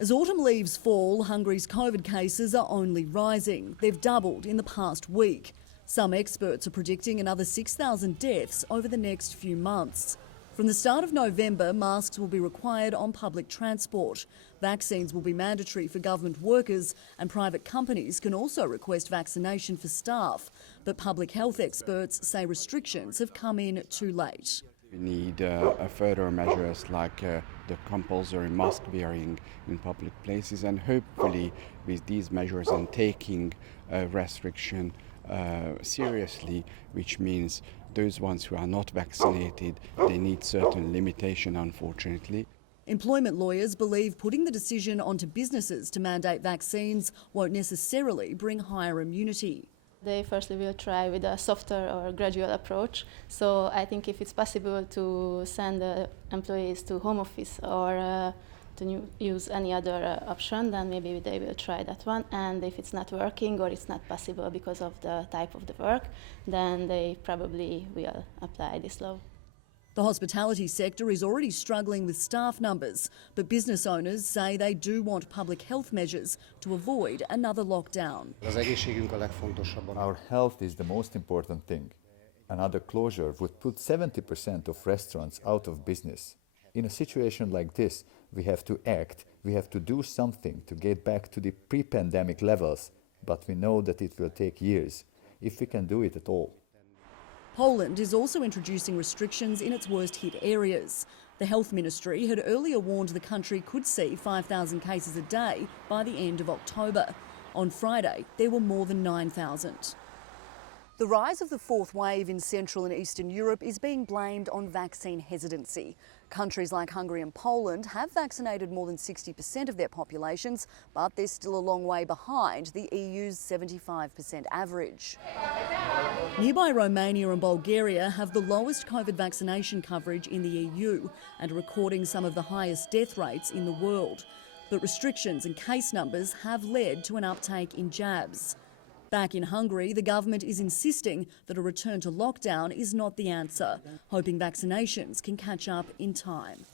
As autumn leaves fall, Hungary's COVID cases are only rising. They've doubled in the past week. Some experts are predicting another 6,000 deaths over the next few months. From the start of November, masks will be required on public transport. Vaccines will be mandatory for government workers, and private companies can also request vaccination for staff. But public health experts say restrictions have come in too late. We need further measures like the compulsory mask wearing in public places, and hopefully with these measures and taking restriction seriously, which means those ones who are not vaccinated, they need certain limitation, unfortunately. Employment lawyers believe putting the decision onto businesses to mandate vaccines won't necessarily bring higher immunity. They firstly will try with a softer or gradual approach. So I think if it's possible to send employees to home office or to use any other option, then maybe they will try that one. And if it's not working or it's not possible because of the type of the work, then they probably will apply this law. The hospitality sector is already struggling with staff numbers, but business owners say they do want public health measures to avoid another lockdown. Our health is the most important thing. Another closure would put 70% of restaurants out of business. In a situation like this, we have to act, we have to do something to get back to the pre-pandemic levels, but we know that it will take years, if we can do it at all. Poland is also introducing restrictions in its worst hit areas. The health ministry had earlier warned the country could see 5,000 cases a day by the end of October. On Friday, there were more than 9,000. The rise of the fourth wave in Central and Eastern Europe is being blamed on vaccine hesitancy. Countries like Hungary and Poland have vaccinated more than 60% of their populations, but they're still a long way behind the EU's 75% average. Nearby Romania and Bulgaria have the lowest COVID vaccination coverage in the EU and are recording some of the highest death rates in the world. But restrictions and case numbers have led to an uptake in jabs. Back in Hungary, the government is insisting that a return to lockdown is not the answer, hoping vaccinations can catch up in time.